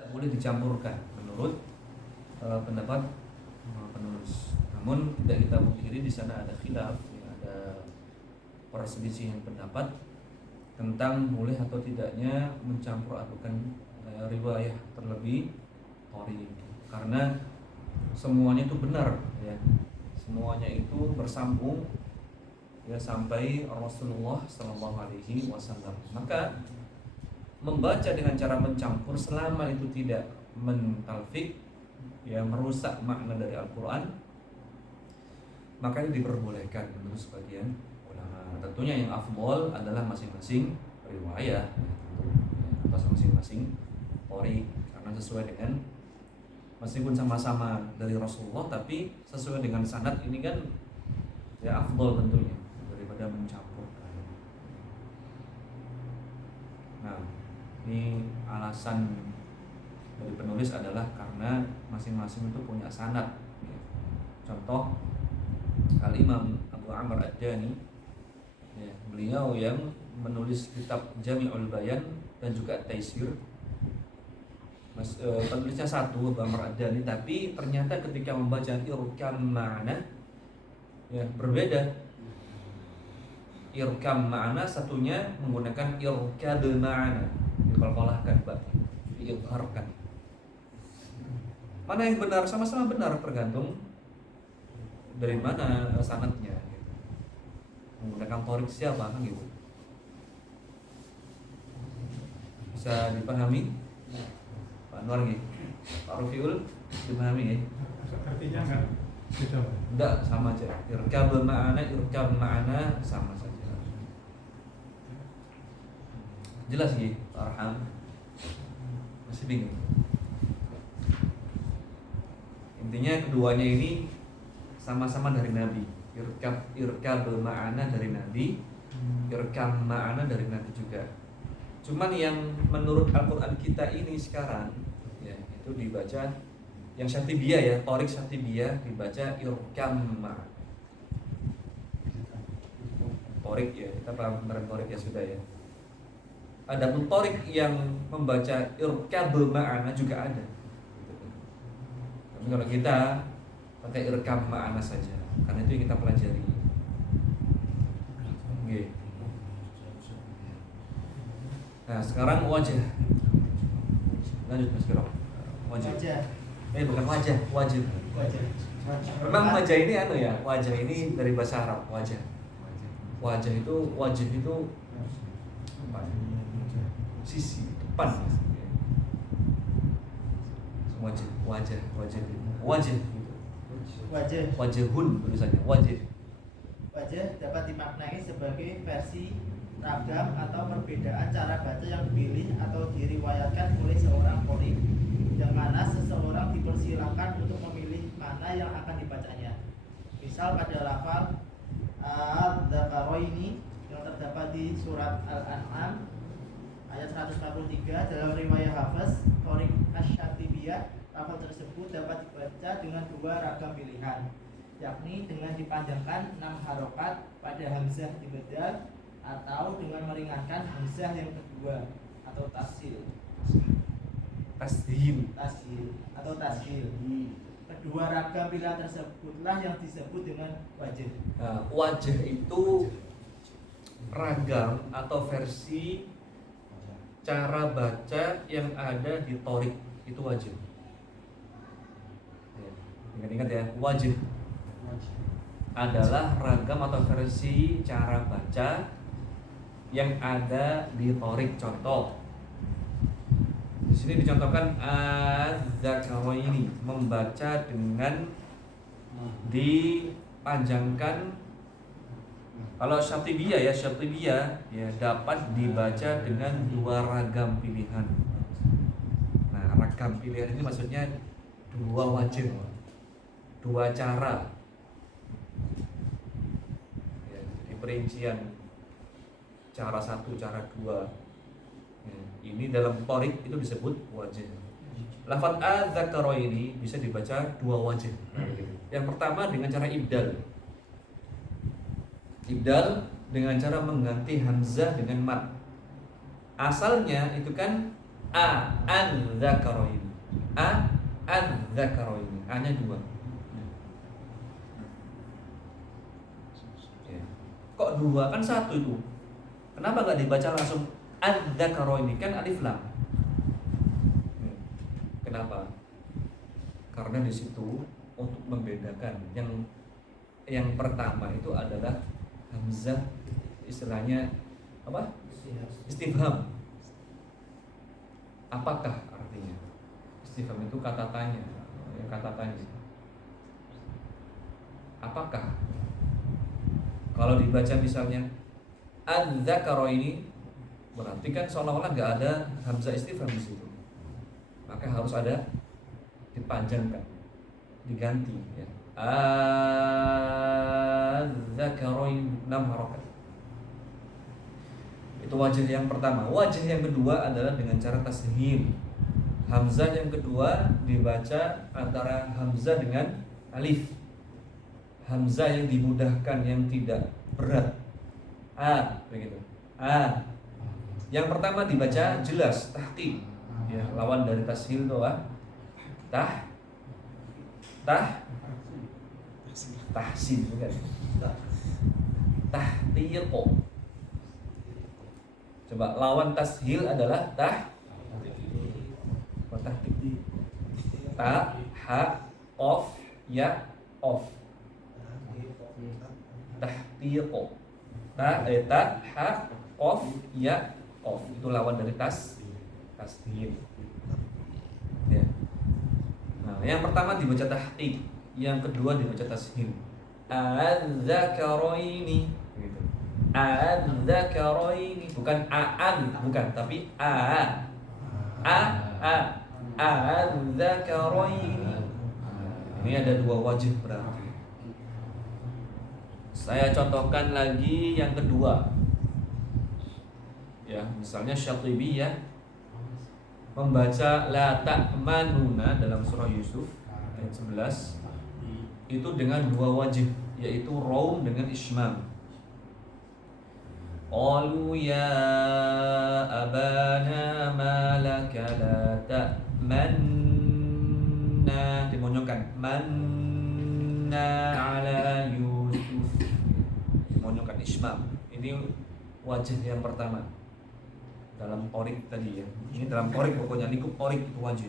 tidak boleh dicampurkan menurut pendapat penulis. Namun tidak kita pungkiri di sana ada khilaf, ya, ada perselisihan pendapat tentang boleh atau tidaknya mencampur adukan riwayah terlebih thori, karena semuanya itu benar, ya, semuanya itu bersambung, ya, sampai Rasulullah Sallallahu Alaihi Wasallam. Maka membaca dengan cara mencampur selama itu tidak mentalfik, ya, merusak makna dari Al-Quran, maka ini diperbolehkan menurut sebagian ulama. Tentunya yang afdol adalah masing-masing riwayah, atau masing-masing qori, karena sesuai dengan, meskipun sama-sama dari Rasulullah tapi sesuai dengan sanad ini kan ya afdol tentunya daripada mencampurkan. Nah, ini alasan dari penulis adalah karena masing-masing itu punya sanad, ya. Contoh Al-Imam Abu Amr Ad-Dani, ya, beliau yang menulis kitab Jami'ul Bayan dan juga Taisir. Penulisnya satu, Abu Amr Ad-Dani, tapi ternyata ketika membaca irkam ma'na, ya, berbeda. Irkam ma'na satunya menggunakan irkab ma'na, dikolkolahkan, diizharkan. Mana yang benar? Sama-sama benar, tergantung dari mana sanadnya, gitu. Menggunakan torik siapa, kan gitu. Bisa dipahami? Pak Anwar gitu. Pak Rufiul dipahami ya? Artinya enggak beda. Enggak, sama aja. Irkab ma'ana sama saja. Jelas ya, Pak Arham? Masih bingung? Intinya keduanya ini sama-sama dari Nabi. Irkab ma'ana dari Nabi, irkam ma'ana dari Nabi juga. Cuman yang menurut Al-Quran kita ini sekarang, ya, itu dibaca yang Syatibiyah, ya, Torik Syatibiyah dibaca irkam ma'ana. Torik, ya, kita paham tentang Torik ya sudah ya. Ada pun Torik yang membaca irkab ma'ana juga ada. Tapi kalau kita pakai irkam ma'ana saja, karena itu yang kita pelajari. Okay. Nah, sekarang wajah. Lanjut Mas Kiro. Wajah. Bukan wajah, wajah. Memang wajah ini ya, wajah ini dari bahasa Arab, wajah. Wajah itu apa? Sisi, depan. Wajah. Wajahun tulisannya, wajah. Wajah dapat dimaknai sebagai versi ragam atau perbedaan cara baca yang dipilih atau diriwayatkan oleh seorang qori, yang mana seseorang dipersilakan untuk memilih mana yang akan dibacanya. Misal pada lafal Al-Dzakaraini yang terdapat di surat Al-An'am ayat 143 dalam riwayat Hafiz Thoriq Asy-Syatibiyah, lafal tersebut dapat dibaca dengan dua ragam pilihan, yakni dengan dipanjangkan 6 harokat pada hamzah di bedal, atau dengan meringankan hamzah yang kedua atau tashil atau tashil. Kedua ragam pilihan tersebutlah yang disebut dengan wajah. Nah, wajah itu ragam atau versi cara baca yang ada di Torik, itu wajah. Ingat-ingat ya, wajah adalah ragam atau versi cara baca yang ada di Torik. Contoh, di sini dicontohkan Az-Zakaraini, membaca dengan dipanjangkan. Kalau Syatibiyah ya dapat dibaca dengan dua ragam pilihan. Nah, ragam pilihan ini maksudnya dua wajah, dua cara. Ya, jadi perincian cara satu, cara dua. Ya, ini dalam Torik itu disebut wajah. Lafaz Az-Zakaraini bisa dibaca dua wajah. Yang pertama dengan cara ibdal. Ibdal dengan cara mengganti hamzah dengan mat. Asalnya itu kan An-dzakaroini. An-dzakaroini. A-nya 2. Ya. Kok 2? Kan 1 itu. Kenapa nggak dibaca langsung an-dzakaroini? Kan alif lam. Kenapa? Karena di situ untuk membedakan yang pertama itu adalah hamzah, istilahnya apa? Istifham. Apakah artinya? Istifham itu kata tanya, kata tanya. Apakah? Kalau dibaca misalnya an-dzakaroini, berarti kan seolah-olah nggak ada hamzah istifham di situ. Maka harus ada dipanjangkan, diganti ya. Az-dzakaroin 6 harokat. Itu wajah yang pertama. Wajah yang kedua adalah dengan cara tasheel. Hamzah yang kedua dibaca antara hamzah dengan alif. Hamzah yang dimudahkan, yang tidak berat. Begitu. Yang pertama dibaca jelas, tahqiq. Ya, lawan dari tasheel itu tahsin bukan? Tahtiq. Coba lawan tasheel adalah tahtiq. Ta, ha, qaf, ya, qaf. Tahtiq. Ta, ha, qaf, ya, qaf. Itu lawan dari tasheel. Ya. Nah, yang pertama dibaca tahqiq, yang kedua dibaca tasheel. Az-dzakaroini gitu. Az-dzakaroini bukan bukan, tapi Az-dzakaroini. Ini ada 2 wajah berarti. Saya contohkan lagi yang kedua. Ya, misalnya Syatibiyah membaca la ta'manuna dalam surah Yusuf ayat 11 itu dengan 2 wajah, yaitu raum dengan ismam. Qalu ya abana ma laka la ta'manna, dimonyongkan manna ala Yusuf, dimonyongkan ismam. Ini wajah yang pertama dalam qorik tadi ya. Ini dalam qorik, pokoknya lingkup qorik itu wajah.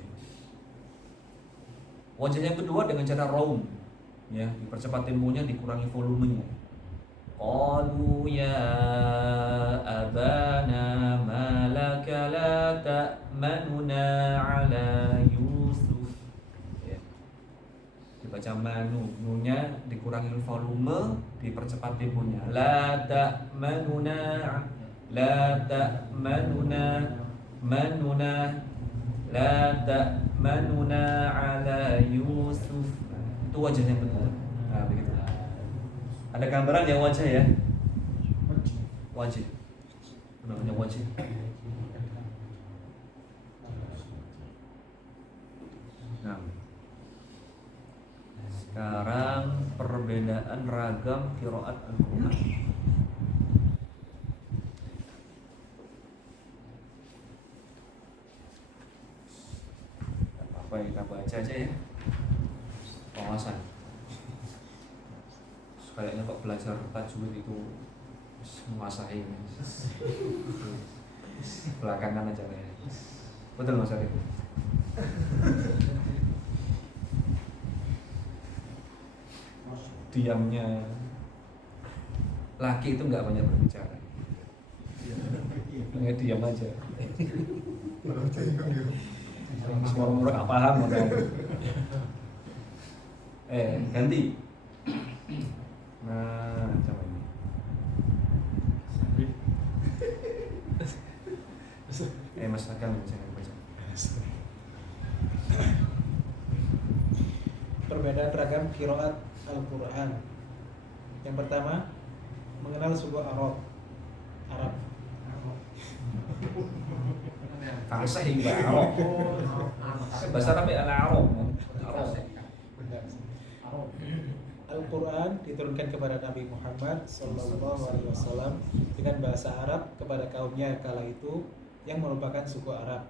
Wajah yang kedua dengan cara raum, ya, dipercepat temponya, dikurangi volumenya. Qalu ya abana ma laka la ta'manuna ala Yusuf. Ya. Dibaca manu, nunya dikurangi volume, dipercepat temponya. La ta'manuna, la ta'manuna, manuna, la ta'manuna ala Yusuf. Itu wajah yang kedua. Nah, begitu. Ada gambaran ya wajah ya? Wajah. Namanya wajah. Nah, sekarang perbedaan ragam qiraat Al-Qur'an. Apa yang kita baca aja ya, pengawasan. Kayaknya kok belajar tajwid itu menguasai belakangan aja ya. Betul Mas Arif? Diamnya laki itu nggak banyak berbicara, hanya diam aja. Semua orang nggak paham udah. Ganti. Nah, coba ini. Mas akan baca. Perbedaan ragam qiraat Al-Qur'an. Yang pertama, mengenal sebuah Arab. Bahasa hingga Arab. Bahasa Arab adalah Arab. Al-Quran diturunkan kepada Nabi Muhammad SAW dengan bahasa Arab kepada kaumnya kala itu yang merupakan suku Arab.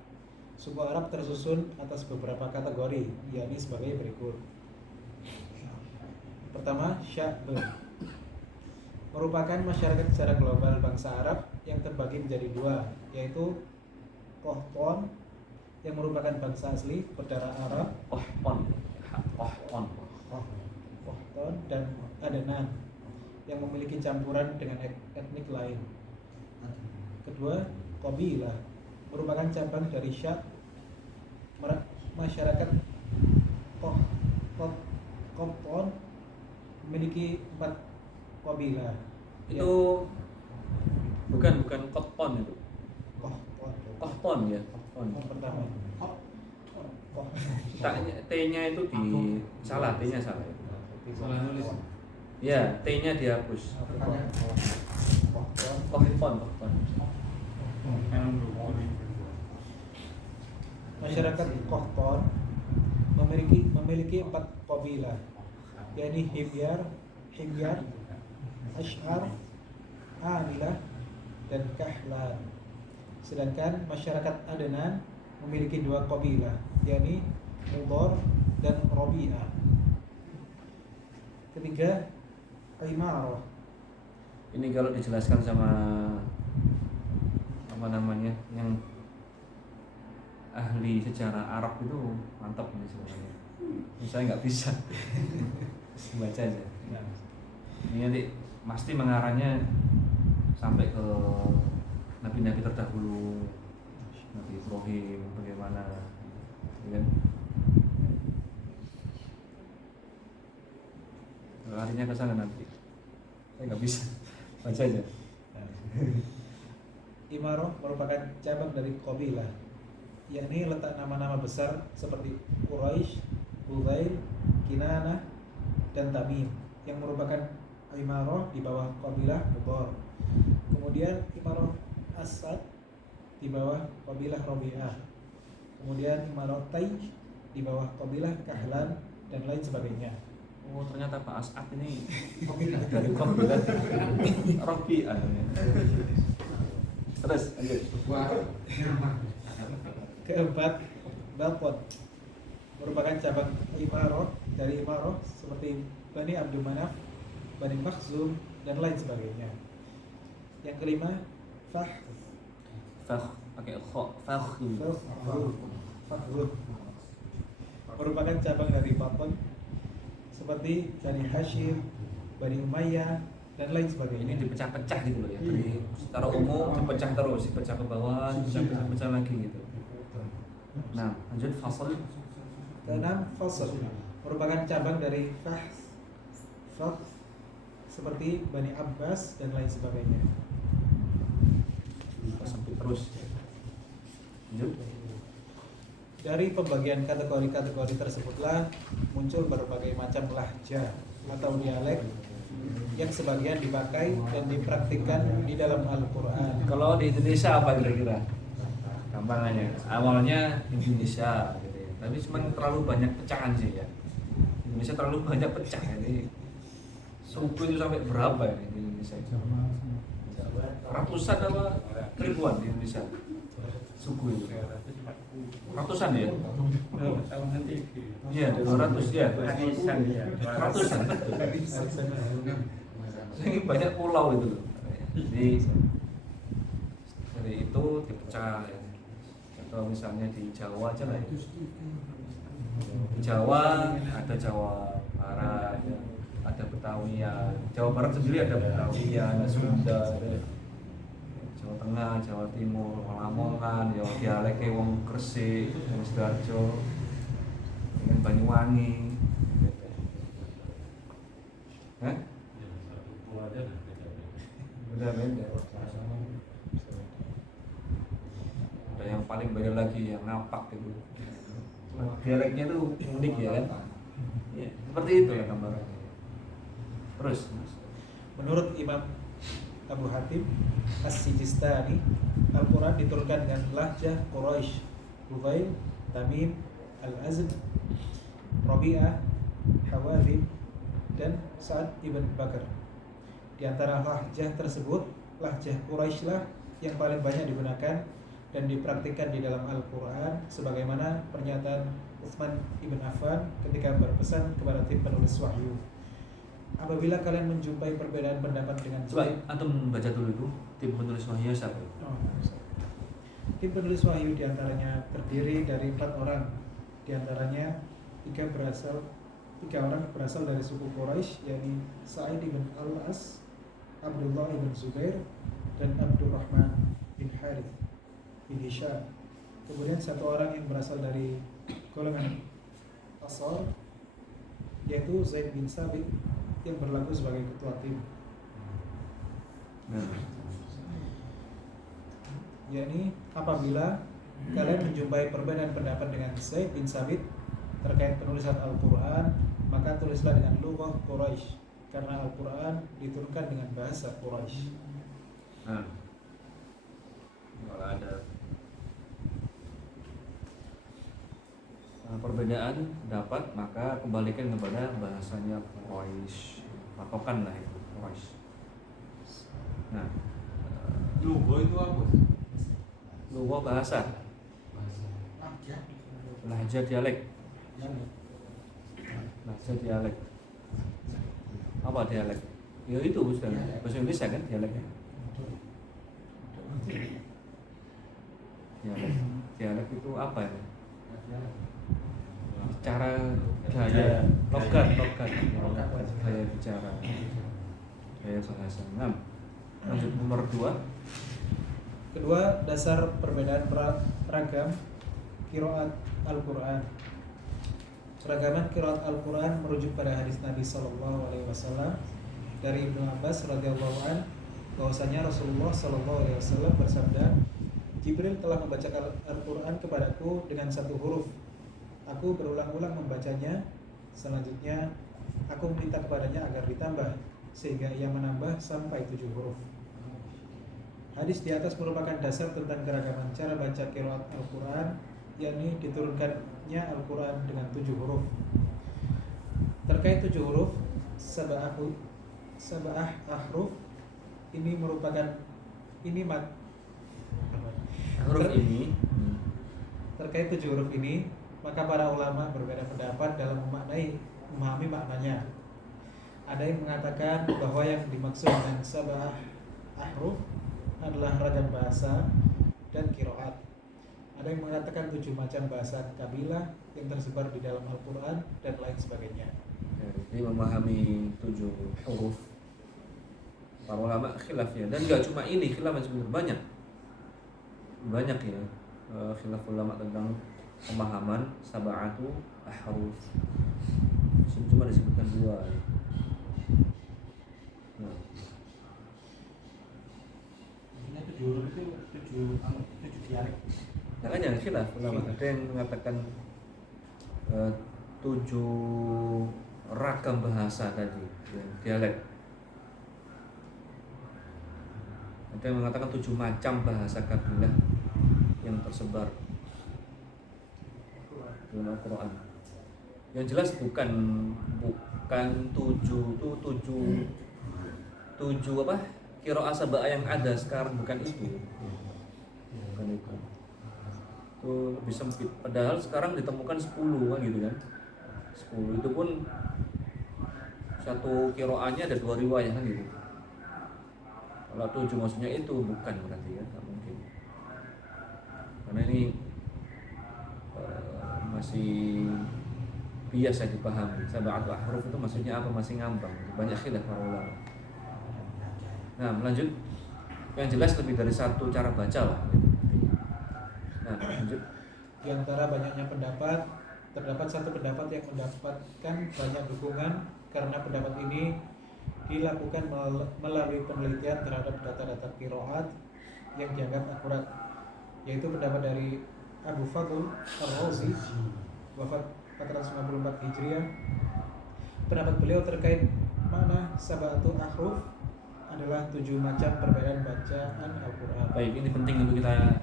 Suku Arab tersusun atas beberapa kategori, yakni sebagai berikut. Pertama, Sya'b, merupakan masyarakat secara global bangsa Arab yang terbagi menjadi dua, yaitu Qahtan yang merupakan bangsa asli berdarah Arab, Qahtan. Qahtan, dan Adnan yang memiliki campuran dengan etnik lain. Kedua, Qabilah, merupakan cabang dari Sya'b, masyarakat Qahtan memiliki 4 qabilah. Itu bukan Qahtan itu. Qahtan ya. Yang pertama. T-nya itu salah, T-nya salah. Salah nulis. Ya, T-nya dihapus. Qahtan. Masyarakat Qahtan memiliki 4 qabilah, yakni Himyar, Ash'ar, Amilah, dan Kahlan. Sedangkan masyarakat Adnan memiliki 2 qabilah, yakni Mudhar dan Rabi'ah. Ketiga, Imarah. Ini kalau dijelaskan sama apa namanya yang ahli sejarah Arab itu mantap ini sebenarnya. Saya nggak bisa baca aja. Ini nanti pasti mengarahnya sampai ke nabi-nabi terdahulu, Nabi Ibrahim bagaimana, ya kan? Larinya ke sana nanti. Saya nggak bisa baca aja. Imarah merupakan cabang dari qabilah, yakni letak nama-nama besar seperti Quraisy, Hudzail, Kinanah, dan Tamim yang merupakan Imarah di bawah qabilah Mudhar. Kemudian Imarah Asad di bawah qabilah Rabi'ah. Kemudian Imarah Tai di bawah qabilah Kahlan dan lain sebagainya. Oh, ternyata Pak As'ad ini dari kabilah Rabi'ah. Terus lanjut. Keempat, Baqad merupakan cabang Imarah dari Imarah seperti Bani Abdul Manaf, Bani Makhzum, dan lain sebagainya. Yang kelima, Pakai kha, Fakhrud merupakan cabang dari Batan seperti Bani Hashim, Bani Umayyah, dan lain sebagainya. ini dipecah-pecah gitu loh ya. Jadi secara umum dipecah terus, dipecah ke bawah, dipecah lagi gitu. Nah, lanjut fasal. Keenam, Fasl merupakan cabang dari Fakh seperti Bani Abbas dan lain sebagainya. Sampai terus. Lanjut. Dari pembagian kategori-kategori tersebutlah muncul berbagai macam lahjah atau dialek yang sebagian dipakai dan dipraktikkan di dalam Al-Quran. Kalau di Indonesia apa kira-kira? Gampangannya, awalnya Indonesia, gitu ya. Tapi cuma terlalu banyak pecahan sih ya. Indonesia terlalu banyak pecah. Jadi suku itu sampai berapa ya di Indonesia? Ratusan apa ribuan di Indonesia? Suku itu. Ratusan ya? Iya, 200 ya. Ratusan. Ini banyak pulau itu loh. Jadi dari itu dipecah ya. Atau misalnya di Jawa aja lah ya. Di Jawa ada Jawa Barat, ya. Ada Betawian. Jawa Barat sendiri ada Betawian, ada Sunda, ada Jawa Tengah, Jawa Timur, Lamongan, Jawa dialek wong Gresik, wong Sidoarjo, dengan Banyuwangi. Hah? Beda-beda. Ada yang paling beda lagi yang ngapak gitu. Dialeknya tuh unik ya kan? Ya, seperti itu ya gambarannya. Terus, Mas. Menurut Imam Abu Hatim As-Sijistani, Al-Quran diturunkan dengan lahjah Quraisy, Hudzail, Tamim, Al-Azd, Rabi'ah, Hawazin, dan Sa'ad ibn Bakar. Di antara lahjah tersebut, lahjah Quraisy lah yang paling banyak digunakan dan dipraktikkan di dalam Al-Quran, sebagaimana pernyataan Utsman ibn Affan ketika berpesan kepada tim penulis wahyu, apabila kalian menjumpai perbedaan pendapat dengan Coba antum baca dulu itu tim penulis wahyu siapa? Tim penulis wahyu diantaranya terdiri dari 4 orang, diantaranya 3 orang berasal dari suku Quraisy, yakni Sa'id bin Al-As, Abdullah bin Zubair, dan Abdurrahman bin Harith bin Hisham. Kemudian 1 orang yang berasal dari golongan Ansar, yaitu Zaid bin Sabit yang berlaku sebagai ketua tim. Yakni apabila kalian menjumpai perbedaan pendapat dengan Zaid bin Sabit terkait penulisan Al-Quran, maka tulislah dengan lughah Quraisy, karena Al-Quran diturunkan dengan bahasa Quraisy. Kalau ada perbedaan pendapat, maka kembalikan kepada bahasanya Quraisy, patokan lah itu Quraisy. Nah, Lugo itu apa? lughah bahasa, lahjah dialek. Lahjah dialek. Apa dialek? Ya itu Ustaz. Bahasa Indonesia kan dialeknya. Dialek itu apa ya? Cara gaya logat gaya bicara, gaya bahasa. Lanjut nomor 2. Kedua, dasar perbedaan ragam qiraat Al-Quran. Keragaman qiraat Al-Quran merujuk pada hadis Nabi SAW dari Ibnu Abbas radhiyallahu an, bahwasanya Rasulullah SAW bersabda, Jibril telah membacakan Al-Quran kepadaku dengan 1 huruf. Aku berulang-ulang membacanya. Selanjutnya aku meminta kepadanya agar ditambah, sehingga ia menambah sampai 7 huruf. Hadis di atas merupakan dasar tentang keragaman cara baca qiraat Al-Quran, yakni diturunkannya Al-Quran dengan 7 huruf. Terkait 7 huruf, sab'ah ahruf ini merupakan terkait 7 huruf ini, maka para ulama berbeda pendapat dalam memahami maknanya. Ada yang mengatakan bahwa yang dimaksud dengan sab'ah ahruf adalah ragam bahasa dan qiraat. Ada yang mengatakan 7 macam bahasa kabilah yang tersebar di dalam Al-Quran dan lain sebagainya. Ini memahami 7 huruf, para ulama khilaf ya. Dan gak cuma ini khilaf, sebenarnya banyak ya khilaf ulama tentang pemahaman sab'atu ahruf. Cuma disebutkan 2 ya. Ini 7 huruf itu 7 dialek. Makanya khilaf ulama, ada yang mengatakan 7 ragam bahasa tadi ya, dialek. Ada yang mengatakan 7 macam bahasa kabilah yang tersebar dalam Al-Quran. Yang jelas bukan 7 apa qiraat sab'ah yang ada sekarang, bukan itu. Bukan itu. Itu lebih sempit. Padahal sekarang ditemukan 10 kan gitu kan. 10 itu pun satu qiraatnya ada 2 riwayah kan gitu. Kalau 7 maksudnya itu bukan berarti ya, tak mungkin. Karena ini masih biasa dipahami. Sab'atu ahruf itu maksudnya apa, masih ngambang. Banyak khilaf para ulama. Nah, lanjut. Yang jelas lebih dari 1 cara baca lah. Nah, lanjut. Di antara banyaknya pendapat, terdapat 1 pendapat yang mendapatkan banyak dukungan karena pendapat ini dilakukan melalui penelitian terhadap data-data qiraat yang dianggap akurat, yaitu pendapat dari Abu Fadl Ar-Razi, wafat 454 Hijriah. Pendapat beliau terkait makna sab'atu ahruf adalah 7 macam perbedaan bacaan Al-Quran. Baik, ini penting untuk kita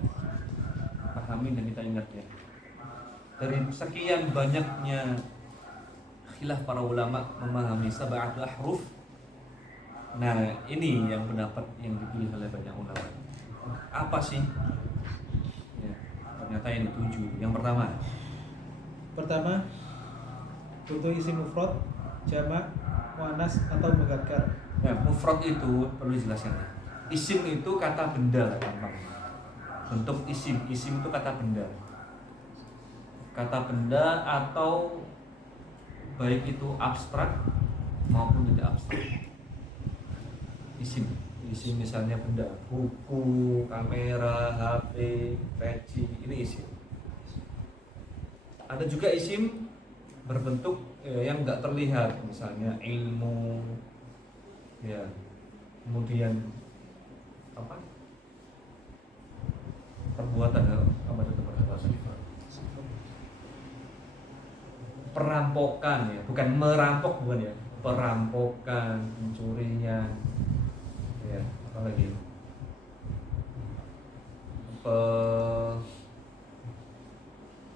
pahami dan kita ingat ya. Dari sekian banyaknya khilaf para ulama memahami sab'atu ahruf, nah ini yang pendapat yang dipilih oleh banyak ulama. Apa sih Ternyata yang dituju. Yang pertama, butuh isim mufrad, jamak, muannas atau mudzakkar. ya, mufrad itu perlu dijelaskan. Isim itu kata benda lah gampang. Bentuk isim itu kata benda. Kata benda atau baik itu abstrak maupun tidak abstrak. Isim misalnya benda, buku, kamera, HP, peci, ini isim. Ada juga isim berbentuk yang nggak terlihat, misalnya ilmu, ya, kemudian apa? Perbuatan apa itu bahasa perampokan ya, bukan merampok bukan ya, perampokan, pencurian, ya, apa lagi?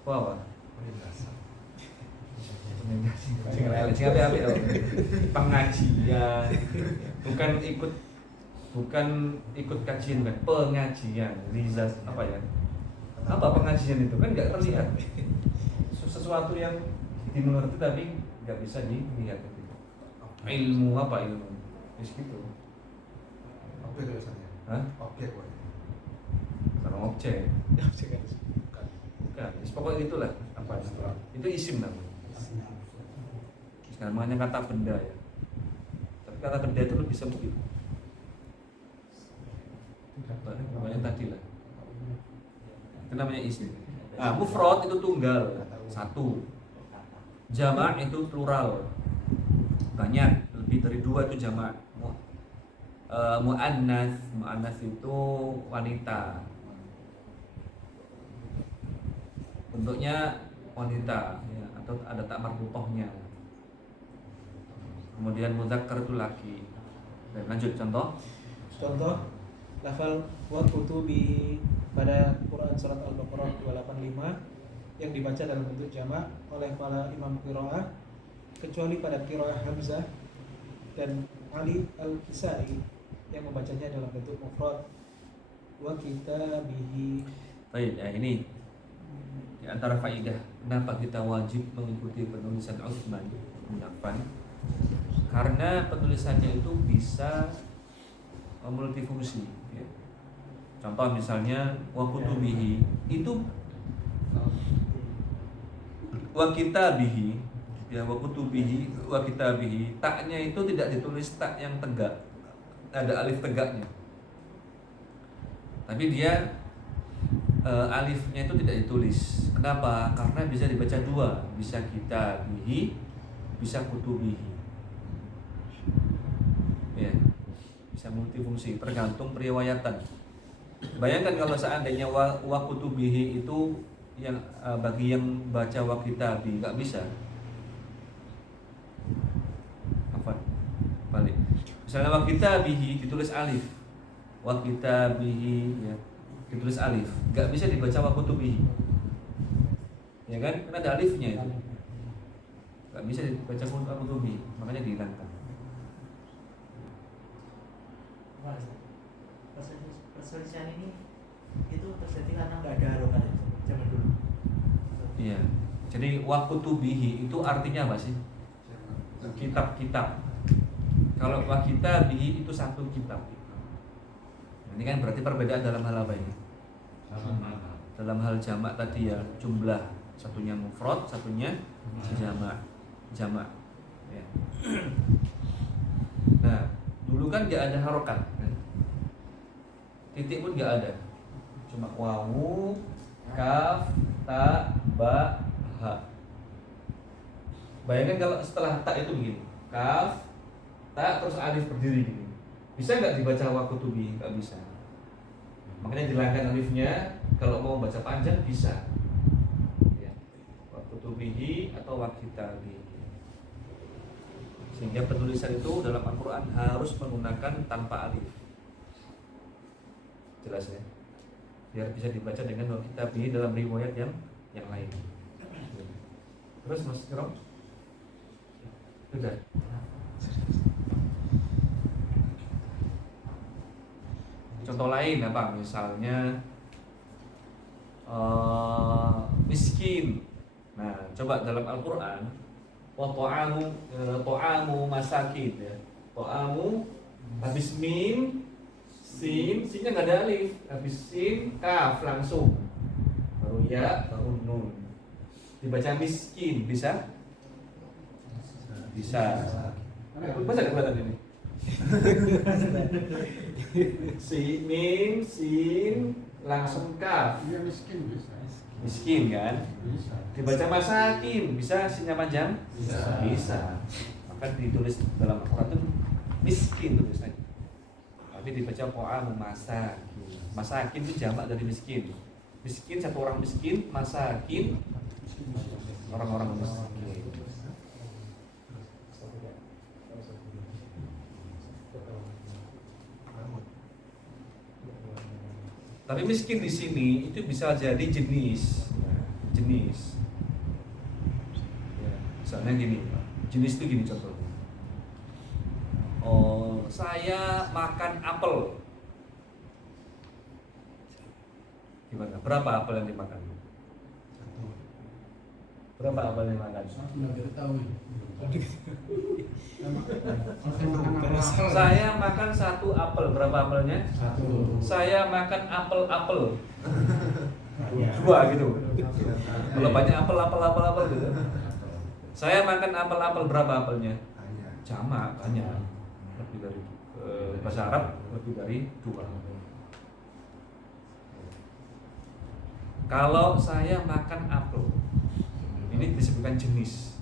Apa? Pengajian, bukan ikut kajian, kan pengajian, rizas apa ya? Apa pengajian itu kan nggak terlihat, sesuatu yang dimengerti tapi nggak bisa dilihat. Ilmu apa ilmu? Gitu. Objek tulisannya. Hah? Objek, Pak. Karena objek. Bukan. Pokoknya itulah apa istilah. Itu isim namanya. Sekarang namanya kata benda ya. Tapi kata benda itu lebih sempit. Namanya tadi lah. Itu namanya isim. Mufrad itu tunggal, satu. Jamak itu plural, banyak, lebih dari dua itu jamak. Muannas itu wanita, bentuknya wanita ya, atau ada tak marbutohnya. Kemudian mudzakkar itu laki. Dan lanjut contoh Lafal wa kutubi pada Quran surat Al-Baqarah 285 yang dibaca dalam bentuk jamak oleh para imam qiraah kecuali pada qiraah Hamzah dan Ali Al-Kisai yang membacanya dalam bentuk mufrad wa kitabihi. Baik, ya ini di antara faidah kenapa kita wajib mengikuti penulisan Utsman bin Affan, karena penulisannya itu bisa multifungsi ya. Contoh misalnya wa kutubihi itu wa kitabihi ya, wa kutubihi wa kitabihi, taknya itu tidak ditulis tak yang tegak, ada alif tegaknya, tapi dia alifnya itu tidak ditulis. Kenapa? Karena bisa dibaca dua, bisa kitabihi, bisa kutubihi ya, bisa multifungsi tergantung periwayatan. Bayangkan kalau seandainya wa kutubihi itu yang bagi yang baca wa kitabi nggak bisa. Apa? Balik. Misalnya wa kitabihi ditulis alif, wa kitabihi ya, ditulis alif, nggak bisa dibaca wa kutubihi, ya kan? Karena ada alifnya itu, nggak bisa dibaca wa kutubihi, makanya dihilangkan. Perselisihan ini itu terjadi karena nggak ada harokat zaman dulu. Iya. Jadi wa kutubihi itu artinya apa sih? Kitab-kitab. Kalau wa kitabihi itu satu kitab. Ini kan berarti perbedaan dalam hal apa ini? Dalam hal jamak tadi ya, jumlah, satunya mufrad, satunya jamak. Ya. Nah, dulu kan nggak ada harokat, kan? Titik pun nggak ada, cuma wawu, kaf, ta, ba, ha. Bayangkan kalau setelah ta itu begini, kaf, ta, terus alif berdiri gini, bisa nggak dibaca wa kutubi? Nggak bisa. Makanya dihilangkan alifnya. Kalau mau baca panjang bisa ya, wa kutubihi atau wa kitabihi. Sehingga penulisan itu dalam Al-Quran harus menggunakan tanpa alif. Jelas ya, biar bisa dibaca dengan wa kitabihi dalam riwayat yang lain. Terus Mas Kiro, sudah. Contoh lain apa? Misalnya miskin. Nah, coba dalam Al-Qur'an wa ta'amu masakin ya. Ta'amu habis mim, sin, sinnya nggak ada alif, habis sin, kaf langsung. Baru ya, baru nun. Dibaca miskin, bisa? Bisa. Masa nggak kelihatan ini? Mim, sin, langsung kaf. Iya miskin bisa. Miskin kan? Bisa. Dibaca masakin, bisa sinnya panjang? Bisa. Bisa. Maka ditulis dalam Al-Quran itu miskin tulisannya. Tapi dibaca ta'amu masakin. Masakin itu jamak dari miskin. Miskin satu orang miskin, masakin orang-orang miskin. Tapi miskin di sini itu bisa jadi jenis. Ya, misalnya gini, jenis itu gini contohnya. Oh, saya makan apel. Gimana? Berapa apel yang dimakan? Berapa apel yang dimakan? Aku nggak tahu. Saya makan satu apel. Berapa apelnya? Satu. Saya makan apel. Dua gitu. Kalau banyak apel gitu. Saya makan apel. Berapa apelnya? Jamak, banyak. Lebih dari bahasa Arab lebih dari dua. Kalau saya makan apel, ini disebutkan jenis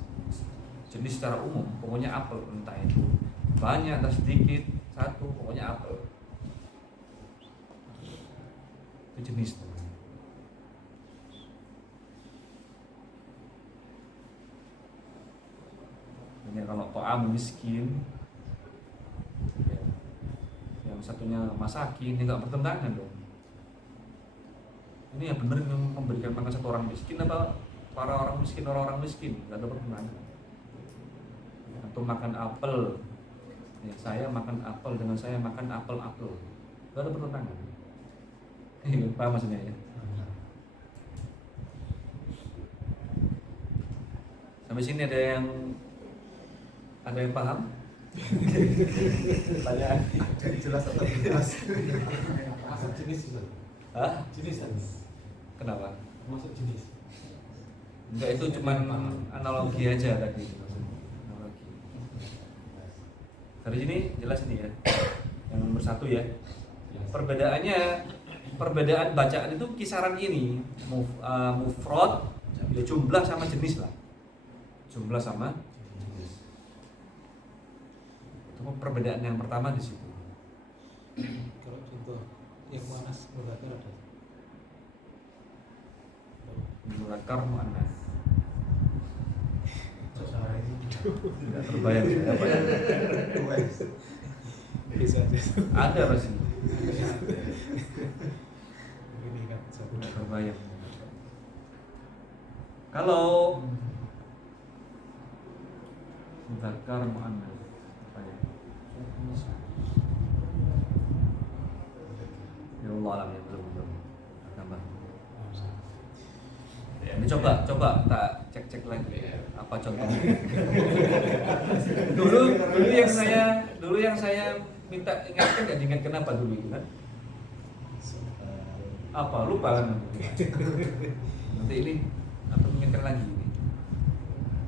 secara umum, pokoknya apel, entah itu banyak atau sedikit, satu, pokoknya apel. Itu jenis. Ini kalau ta'am miskin, ya, yang satunya masakin, ini nggak bertentangan dong. Ini yang benar yang memberikan makan satu orang miskin apa para orang miskin, orang-orang miskin, nggak ada pertentangan. Atau makan apel, ya, saya makan apel dengan saya makan apel, nggak ada pertentangan. Paham maksudnya ya? Sampai sini ada yang paham? Tanya. Jelas atau jelas? Masuk jenis itu. Hah? Jenis. Kenapa? Masuk jenis. Enggak, itu cuman analogi aja tadi. Analogi. Dari sini jelas ini ya. Yang nomor 1 ya. Perbedaan bacaan itu kisaran ini. Mufrad, ya jumlah sama jenis lah. Jumlah sama jenis. Itu perbedaan yang pertama di situ. Kalau contoh yang muannas mudzakkar ada. Mudzakkar muannas. Tidak terbayang ya, apa ya? Bisa. Ada pasti. Ini kan satu. Tidak terbayang. Kalau mudzakkar muannas apa ya? Ya Allah alam ya, belum tambah. Ya, ini coba tak cek lagi apa contohnya. dulu yang saya minta ingatkan, nggak diingatkan apa dulu itu kan? Apa lupa kan? Nanti ini atau mengingatkan lagi ini.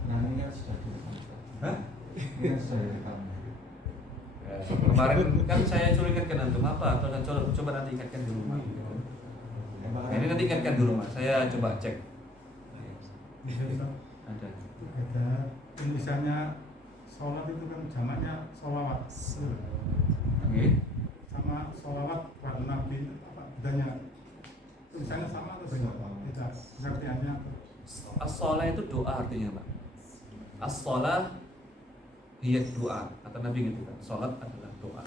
Yang ini kan sudah direkam. Hah? Ini kan sudah direkam. Ya, kemarin kan saya suruh ingatkan antum apa? Atau coba nanti ingatkan di rumah. Nah, ini nanti ingatkan di rumah. Saya coba cek. Ada. Ada tulisannya sholat itu kan jamaknya sholawat Oke. sama sholawat kepada Nabi, apa bedanya? Tulisannya sama atau beda? Tidak. Pengertiannya apa? As-shalah itu doa artinya, Pak. As-shalah hiya doa. Kata Nabi gitu kan. Salat adalah doa.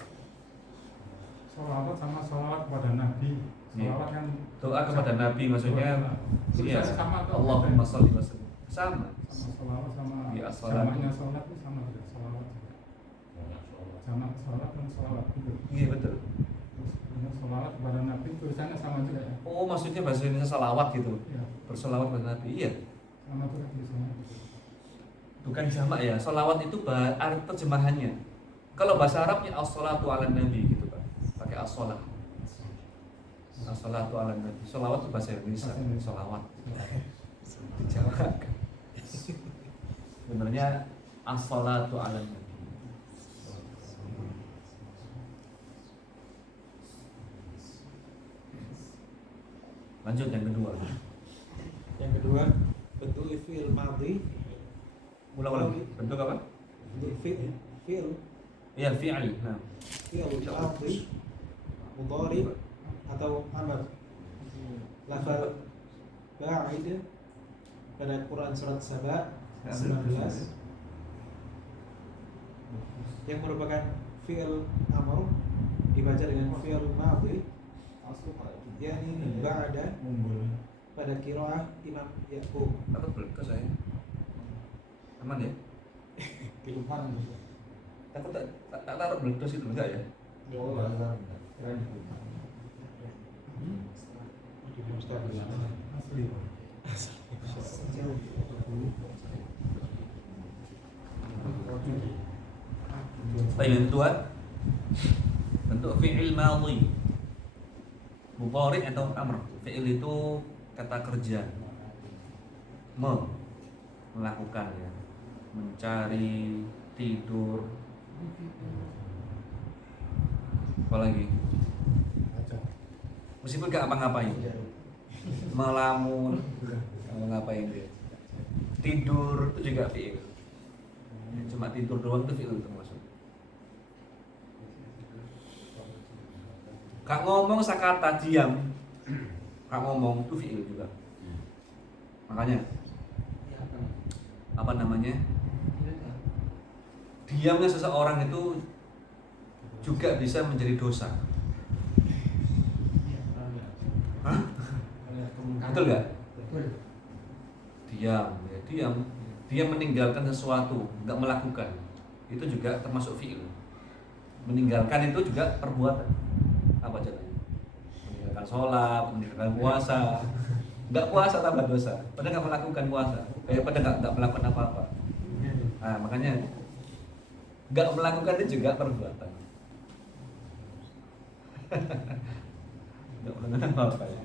Sholawat sama sholawat kepada Nabi. Sholawat kan Doa kepada Nabi maksudnya iya. tulisannya sama atau Allahumma beda? sholli wa sallim. Sama. Sama sholawat sama Iya, as-sholatu. jamaknya sholat itu sama juga sholawat. Jamak sholat dan sholawat itu. Iya betul. Terus sholawat kepada Nabi tulisannya sama juga ya. Oh, maksudnya bahasa Indonesia salawat gitu. Ya, Bersolawat pada Nabi. Iya. sama tuh di sana. Bukan jamak ya. Solawat itu arti terjemahannya. Kalau bahasa Arabnya as-salatu ala nabi gitu Pak. Pakai as-salah. As-salatu ala nabi. Solawat itu bahasa Indonesia. Solawat. Jamak. Sebenarnya as-salatu ala nabi. Lanjut yang kedua. Yang kedua, bentuk fi'il madhi. Ulang-ulang. Bentuk apa? Bentuk fi'il Iya, fi'il. Nah. fi'il madhi mudhari atau amr. Lafal ba'id pada Quran surat Saba 19 yang merupakan fi'il amr dibaca dengan fi'il madhi, yakni ba'da pada qiraah Imam Yaqub. Takut belum saya. Aman ya? Kehidupan gitu. Takut tak taruh meledos itu enggak ya? Asli. Baik, yang kedua bentuk fi'il madhi mudhari atau amr. Fi'il itu kata kerja, melakukan ya, mencari, tidur, apalagi Baca. meskipun gak apa-ngapain, melamun, ngapain dia, tidur itu juga fi'il. Cuma tidur doang itu fi'il termasuk. Kak ngomong sakata diam, kak ngomong itu fi'il juga. Makanya apa namanya, diamnya seseorang itu juga bisa menjadi dosa. Hah? Betul nggak? Diam, ya, dia meninggalkan sesuatu, nggak melakukan, itu juga termasuk fi'il. Meninggalkan itu juga perbuatan. Apa caranya? Meninggalkan sholat, meninggalkan puasa. Nggak puasa tambah dosa, padahal nggak melakukan puasa, padahal nggak melakukan apa-apa. Nah, makanya nggak melakukan itu juga perbuatan. Nggak melakukan apa-apa ya.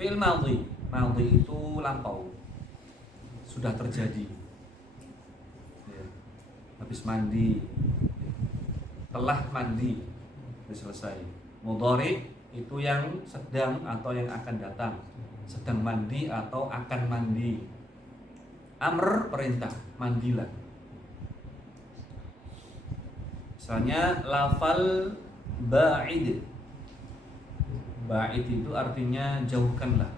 Fi'il madhi, madhi itu lampau, sudah terjadi. Ya. Habis mandi, telah mandi, sudah selesai. Mudhari itu yang sedang atau yang akan datang, sedang mandi atau akan mandi. Amr perintah, mandilah. Misalnya lafal ba'id. Ba'id itu artinya jauhkanlah.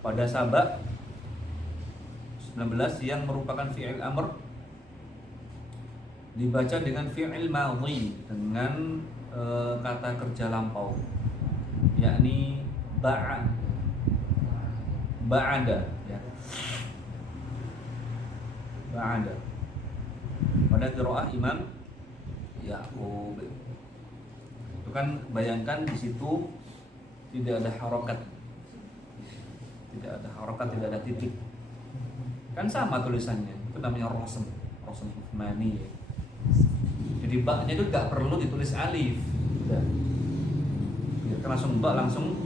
Pada Saba 19 yang merupakan fi'il amr dibaca dengan fi'il madhi, dengan kata kerja lampau, yakni ba'ada ya. Ba'ada pada qiraah Imam Yaqub. Itu kan bayangkan di situ tidak ada harokat, tidak ada titik. Kan sama tulisannya, itu namanya rosem Uthmani ya. Jadi baknya itu gak perlu ditulis alif, udah. Biarkan langsung bak, langsung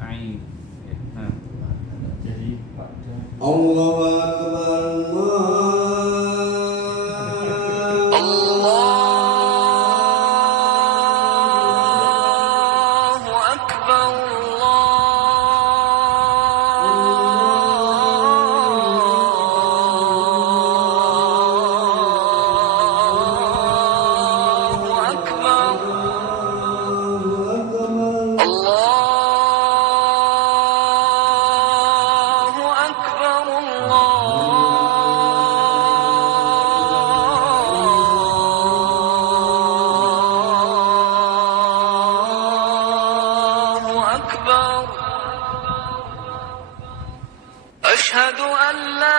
ain. Ya. Nah. Jadi pada Allahu Akbar. أشهد أن لا